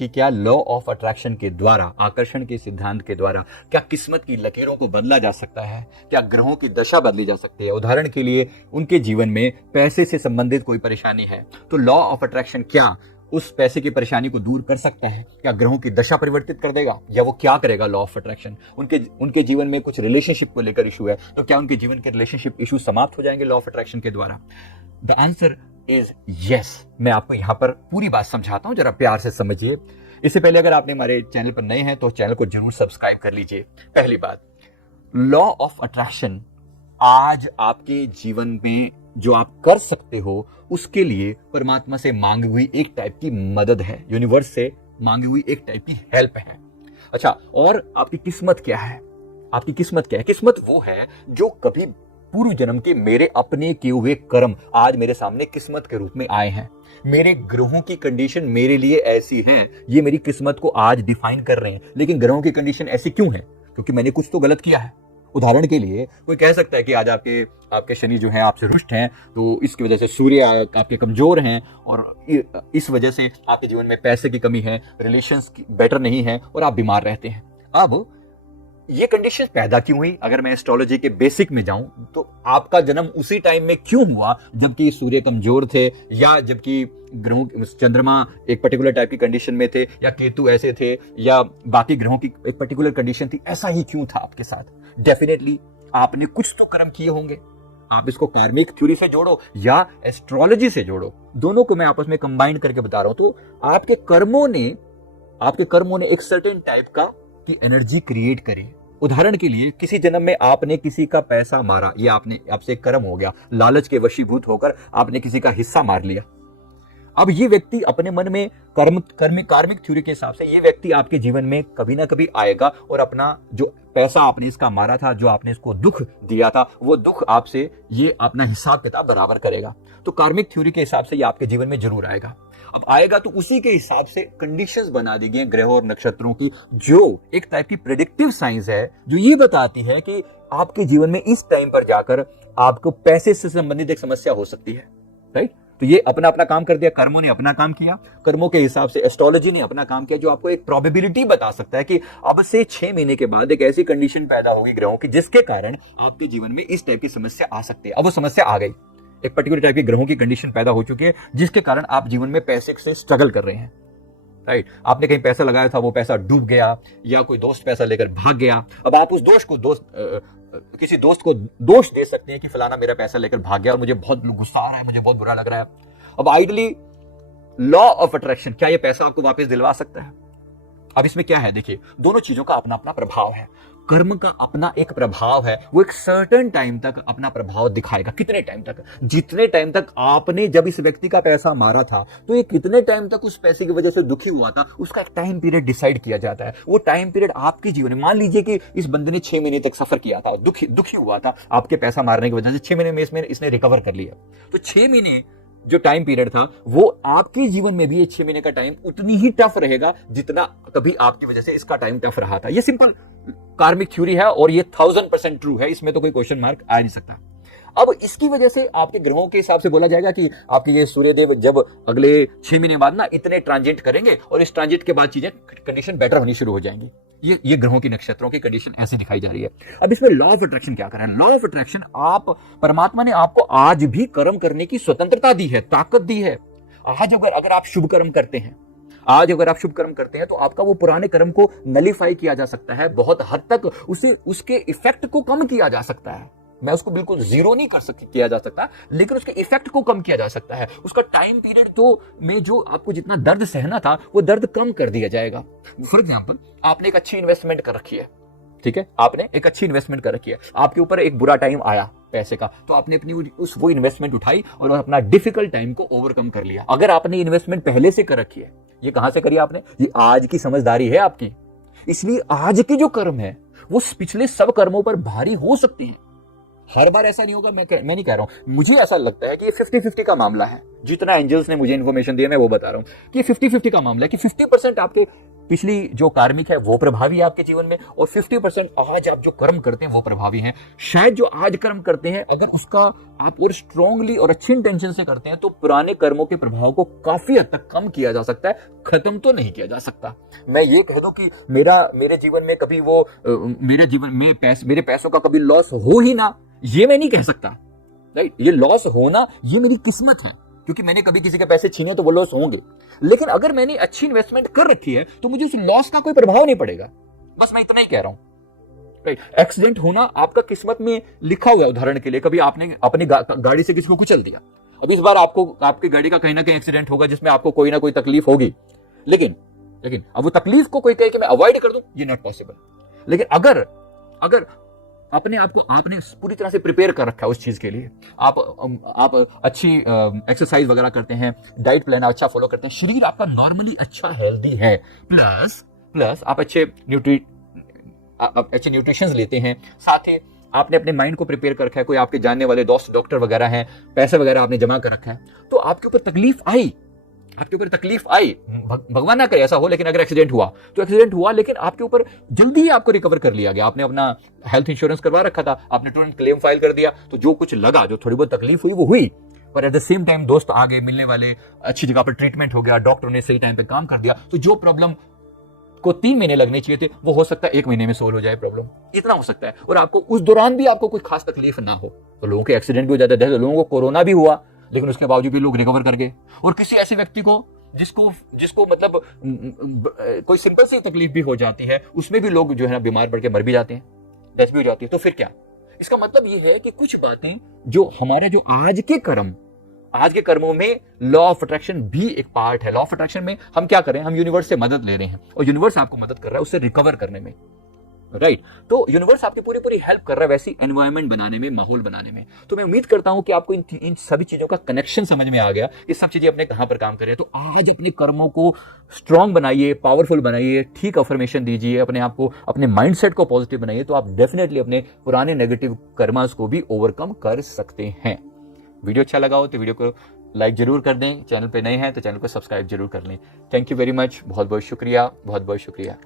कि क्या law of attraction के द्वारा, आकर्षण के सिद्धांत के द्वारा, क्या किस्मत की लकीरों को बदला जा सकता है? क्या ग्रहों की दशा बदली जा सकती है? उदाहरण के लिए उनके जीवन में पैसे से संबंधित कोई परेशानी है तो लॉ ऑफ अट्रैक्शन क्या उस पैसे की परेशानी को दूर कर सकता है? क्या ग्रहों की दशा परिवर्तित कर देगा, या वो क्या करेगा लॉ ऑफ अट्रैक्शन? उनके जीवन में कुछ रिलेशनशिप को लेकर इशू है तो क्या उनके जीवन के रिलेशनशिप इशू समाप्त हो जाएंगे लॉ ऑफ अट्रैक्शन के द्वारा? The answer is yes. मैं आपको यहां पर पूरी बात समझाता हूं, जरा प्यार से समझिए। इससे पहले अगर आपने हमारे चैनल पर नए हैं तो चैनल को जरूर सब्सक्राइब कर लीजिए। पहली बात, लॉ ऑफ अट्रैक्शन आज आपके जीवन में जो आप कर सकते हो उसके लिए परमात्मा से मांगी हुई एक टाइप की मदद है, यूनिवर्स से मांगी हुई एक टाइप की हेल्प है। अच्छा, और आपकी किस्मत क्या है? आपकी किस्मत क्या है? किस्मत वो है जो कभी पूर्व जन्म के मेरे अपने किए हुए कर्म आज मेरे सामने किस्मत के रूप में आए हैं। मेरे ग्रहों की कंडीशन मेरे लिए ऐसी है, ये मेरी किस्मत को आज डिफाइन कर रहे हैं। लेकिन ग्रहों की कंडीशन ऐसी क्यों है? क्योंकि मैंने कुछ तो गलत किया है। उदाहरण के लिए कोई कह सकता है कि आज आपके शनि जो है आपसे रुष्ट हैं, तो इसकी वजह से सूर्य आपके कमजोर हैं और इस वजह से आपके जीवन में पैसे की कमी है, रिलेशंस बेटर नहीं है और आप बीमार रहते हैं। अब ये कंडीशन पैदा क्यों हुई? अगर मैं एस्ट्रोलॉजी के बेसिक में जाऊं तो आपका जन्म उसी टाइम में क्यों हुआ जबकि सूर्य कमजोर थे, या जबकि ग्रहों, चंद्रमा एक पर्टिकुलर टाइप की कंडीशन में थे, या केतु ऐसे थे, या बाकी ग्रहों की एक पर्टिकुलर कंडीशन थी। ऐसा ही क्यों था आपके साथ? डेफिनेटली आपने कुछ तो कर्म किए होंगे। आप इसको कार्मिक थ्योरी से जोड़ो या एस्ट्रोलॉजी से जोड़ो, दोनों को मैं आपस में कंबाइन करके बता रहा हूं। तो आपके कर्मों ने एक सर्टेन टाइप का की एनर्जी क्रिएट करी। उदाहरण के लिए किसी जन्म में आपने किसी का पैसा मारा, ये आपसे एक कर्म हो गया। लालच के वशीभूत होकर आपने किसी का हिस्सा मार लिया। अब ये व्यक्ति अपने मन में कार्मिक थ्योरी के हिसाब से ये व्यक्ति आपके जीवन में कभी ना कभी आएगा और अपना जो पैसा आपने इसका मारा था, जो आपने इसको दुख दिया था, वो दुख आपसे ये अपना हिसाब किताब बराबर करेगा। तो कार्मिक थ्योरी के हिसाब से ये आपके जीवन में जरूर आएगा। अब आएगा तो उसी के हिसाब से कंडीशंस बना दी गई ग्रहों और नक्षत्रों की, जो एक टाइप की प्रेडिक्टिव साइंस है, जो ये बताती है कि आपके जीवन में इस टाइम पर जाकर आपको पैसे से संबंधित एक समस्या हो सकती है। राइट? तो ये अपना काम कर दिया, कर्मों ने अपना काम किया, कर्मों के हिसाब से एस्ट्रोलॉजी ने अपना काम किया, जो आपको एक प्रोबेबिलिटी बता सकता है कि अब से 6 महीने के बाद एक ऐसी कंडीशन पैदा होगी ग्रहों की जिसके कारण आपके जीवन में इस टाइप की समस्या आ सकती है। अब वो समस्या आ गई, एक पर्टिकुलर टाइप की ग्रहों की कंडीशन पैदा हो चुकी है जिसके कारण आप जीवन में पैसे से स्ट्रगल कर रहे हैं। राइट? आपने कहीं पैसा लगाया था, वो पैसा डूब गया, या कोई दोस्त पैसा लेकर भाग गया। अब आप उस किसी दोस्त को दोष दे सकते हैं कि फलाना मेरा पैसा लेकर भाग गया और मुझे बहुत गुस्सा आ रहा है, मुझे बहुत बुरा लग रहा है। अब आइडली लॉ ऑफ अट्रैक्शन, क्या ये पैसा आपको वापस दिलवा सकता है? अब इसमें क्या है, देखिए, दोनों चीजों का अपना अपना प्रभाव है। कर्म का अपना एक प्रभाव है, वो एक सर्टेन टाइम तक अपना प्रभाव दिखाएगा। कितने टाइम तक? जितने टाइम तक आपने जब इस व्यक्ति का पैसा मारा था तो ये कितने टाइम तक उस पैसे की वजह से दुखी हुआ था, उसका एक टाइम पीरियड डिसाइड किया जाता है। वो टाइम पीरियड आपके जीवन में, मान लीजिए कि इस बंदे ने 6 महीने तक सफर किया था, दुखी हुआ था आपके पैसा मारने की वजह से, 6 महीने में इसने रिकवर कर लिया। तो 6 महीने जो टाइम पीरियड था वो आपके जीवन में भी ये 6 महीने का टाइम उतनी ही टफ रहेगा जितना कभी आपकी वजह से इसका टाइम टफ रहा था। ये सिंपल कार्मिक थ्योरी है और ये 1000% ट्रू है, इसमें तो कोई क्वेश्चन मार्क आ नहीं सकता। अब इसकी वजह से आपके ग्रहों के हिसाब से बोला जाएगा कि आपके ये सूर्यदेव जब अगले 6 महीने बाद ना इतने ट्रांजिट करेंगे और इस ट्रांजिट के बाद चीजें कंडीशन बेटर होनी शुरू हो जाएंगी। ये ग्रहों की, नक्षत्रों की कंडीशन ऐसी दिखाई जा रही है। अब इसमें लॉ ऑफ अट्रैक्शन क्या कर रहा है? लॉ ऑफ अट्रैक्शन, परमात्मा ने आपको आज भी कर्म करने की स्वतंत्रता दी है, ताकत दी है। आज अगर आप शुभ कर्म करते हैं तो आपका वो पुराने कर्म को नलीफाई किया जा सकता है, बहुत हद तक उसके इफेक्ट को कम किया जा सकता है। मैं उसको बिल्कुल जीरो नहीं किया जा सकता, लेकिन उसके इफेक्ट को कम किया जा सकता है। उसका टाइम पीरियड में जो आपको जितना दर्द सहना था वो दर्द कम कर दिया जाएगा। फॉर एग्जाम्पल, आपने एक अच्छी इन्वेस्टमेंट कर रखी है, ठीक है, आपने एक अच्छी इन्वेस्टमेंट कर रखी है, आपके ऊपर एक बुरा टाइम आया पैसे का, तो आपने अपनी वो इन्वेस्टमेंट उठाई और अपना डिफिकल्ट टाइम को ओवरकम कर लिया। अगर आपने इन्वेस्टमेंट पहले से कर रखी है, ये कहां से करी आपने? ये आज की समझदारी है आपकी। इसलिए आज के जो कर्म है वो पिछले सब कर्मों पर भारी हो सकते हैं। हर बार ऐसा नहीं होगा, मैं नहीं कह रहा हूं। मुझे ऐसा लगता है कि ये 50-50 का मामला है। जितना एंजल्स ने मुझे इन्फॉर्मेशन दिया मैं वो बता रहा हूं कि 50-50 का मामला है, कि 50% आपके पिछली जो कार्मिक है वो प्रभावी है आपके जीवन में, और 50% आज आप जो कर्म करते हैं वो प्रभावी हैं। शायद जो आज कर्म करते हैं अगर उसका आप और स्ट्रांगली और अच्छी इंटेंशन से करते हैं तो पुराने कर्मों के प्रभाव को काफी हद तक कम किया जा सकता है, खत्म तो नहीं किया जा सकता। मैं ये कह दूं कि मेरे जीवन में कभी वो मेरे जीवन में मेरे पैसों का कभी लॉस हो ही ना, ये मैं नहीं कह सकता, राइट। ये लॉस होना ये मेरी किस्मत है, क्योंकि मैंने कभी किसी के पैसे छीने तो वो लॉस होंगे, लेकिन अगर मैंने अच्छी इन्वेस्टमेंट कर रखी है तो मुझे उस लॉस का कोई प्रभाव नहीं पड़ेगा। बस मैं इतना ही कह रहा हूं, राइट। एक्सीडेंट होना आपका किस्मत में लिखा हुआ है। उदाहरण के लिए कभी आपने अपनी गाड़ी से किसी को कुचल दिया, अब इस बार आपकी गाड़ी का कहीं ना कहीं एक्सीडेंट होगा जिसमें आपको कोई ना कोई तकलीफ होगी, लेकिन अब वो तकलीफ को कोई कहे कि मैं अवॉइड कर दूं, ये नॉट पॉसिबल। लेकिन अगर अपने आप को आपने पूरी तरह से प्रिपेयर कर रखा है उस चीज के लिए, आप अच्छी एक्सरसाइज वगैरह करते हैं, डाइट प्लान अच्छा फॉलो करते हैं, शरीर आपका नॉर्मली अच्छा हेल्दी है, प्लस आप अच्छे न्यूट्रिशंस लेते हैं, साथ ही आपने अपने माइंड को प्रिपेयर कर रखा है, कोई आपके जानने वाले दोस्त डॉक्टर वगैरह हैं, पैसे वगैरह आपने जमा कर रखा है, तो आपके ऊपर तकलीफ आई, भगवान ना करे ऐसा हो, लेकिन अगर एक्सीडेंट हुआ लेकिन आपके ऊपर जल्दी ही आपको रिकवर कर लिया गया, आपने अपना हेल्थ इंश्योरेंस करवा रखा था, आपने तुरंत क्लेम फाइल कर दिया, तो जो कुछ लगा, जो थोड़ी बहुत तकलीफ हुई वो हुई, पर एट द सेम टाइम दोस्त आगे मिलने वाले, अच्छी जगह पर ट्रीटमेंट हो गया, डॉक्टर ने सही टाइम पे काम कर दिया, तो जो प्रॉब्लम को 3 महीने लगने चाहिए थे वो हो सकता है 1 महीने में सोल्व हो जाए प्रॉब्लम, इतना हो सकता है। और आपको उस दौरान भी आपको कोई खास तकलीफ ना हो। तो लोगों के एक्सीडेंट भी हो जाते हैं, लोगों को कोरोना भी हुआ लेकिन उसके बावजूद भी लोग रिकवर कर गए। और किसी ऐसे व्यक्ति को जिसको मतलब कोई सिंपल सी तकलीफ भी हो जाती है, उसमें भी लोग जो है ना बीमार पड़ के मर भी जाते हैं, डेथ भी हो जाती है। तो फिर क्या, इसका मतलब ये है कि कुछ बातें जो हमारे जो आज के कर्मों में लॉ ऑफ अट्रैक्शन भी एक पार्ट है। लॉ ऑफ अट्रैक्शन में हम क्या करें, हम यूनिवर्स से मदद ले रहे हैं और यूनिवर्स आपको मदद कर रहा है उससे रिकवर करने में, राइट। तो यूनिवर्स आपकी पूरी हेल्प कर रहा है वैसी एनवायरनमेंट बनाने में, माहौल बनाने में। तो मैं उम्मीद करता हूं कि आपको इन सभी चीजों का कनेक्शन समझ में आ गया, ये सब चीजें अपने कहां पर काम कर रहे हैं। तो आज अपने कर्मों को स्ट्रांग बनाइए, पावरफुल बनाइए, ठीक अफर्मेशन दीजिए अपने आप को, अपने माइंडसेट को पॉजिटिव बनाइए, तो आप डेफिनेटली अपने पुराने नेगेटिव कर्मास को भी ओवरकम कर सकते हैं। वीडियो अच्छा लगा हो तो वीडियो को लाइक जरूर कर दें, चैनल पे नए हैं तो चैनल को सब्सक्राइब जरूर कर लें। थैंक यू वेरी मच, बहुत बहुत शुक्रिया।